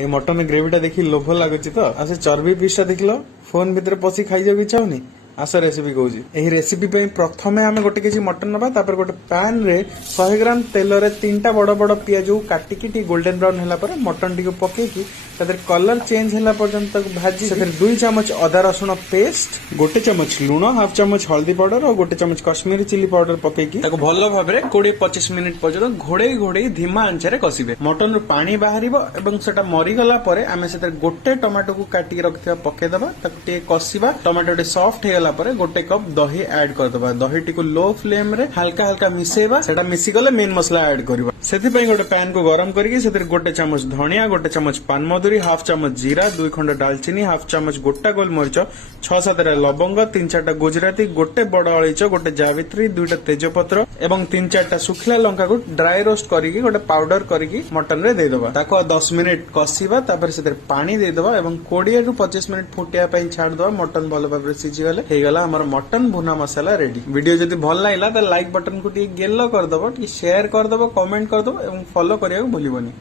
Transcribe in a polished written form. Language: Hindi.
ए मटन ग्रेवी देखी लोभ लगुच तो आसे चर्बी पीस देख लो फोन भितर पशि खाई जाओ इच्छा होनी आस रेसिपी कौन यही रेसिपी प्रथम आम गोटे केजी मटन नवा तापर गोटे पैन रे 100 ग्राम तेल रे 3टा बड़ बड़ पियाज काटिकी गोल्डन ब्राउन होला पर मटन टी पकेकी कलर चेंज होला पर्यंत भाजी 2 चमच अदा रसुण पेस्ट गोटे चमच लुण हाफ चमच हल्दी पाउडर और गोटे चमच कश्मीरी चिली पाउडर पकेकी भल भाव 20-25 मिनिट पर्यंत घोड़े घोड़े धीमा आंचरे कसिबे मटन रु पानी बाहरिबो एवं सेटा मरीगला परे आमे सेते गोटे टमाटो को काटिकी रखिबा पकेदबा ताकू टे कसिबा टमाटो टे सॉफ्ट हे गोटे कप दही ऐड करदबा दही टी को लो फ्लेम रे हल्का हल्का मिसेबा सेटा मिसी गले मेन मसला ऐड करबा सेति पई गोटे पैन को गरम करके सेतिर गोटे चमच धनिया गोटे चमच पान मधुरी हाफ चमच जीरा 2 खंड दालचीनी हाफ चमच गोटा गोलमरिच 6-7 लवंग 3-4 गुजराती गोटे बड़ अलैच गोटे जावित्री 2टा तेजपत्र एवं 3-4 सुखला लंका को ड्राई रोस्ट करके गोटे पाउडर करके मटन रे दे दबा ताको 10 मिनिट कसिबा तापर सेतिर पानी दे दबा एवं 20 रु 25 मिनिट फुटिया पई छाड़ दबा मटन भलो भाबरे सिझी गले हे गला हमर मटन भुना मसाला रेडी वीडियो जदि भल लागला त लाइक बटन को टी गेलो कर दबो टी शेयर कर दबो कमेंट कर दबो एवं फॉलो करिया भूलिबोनी।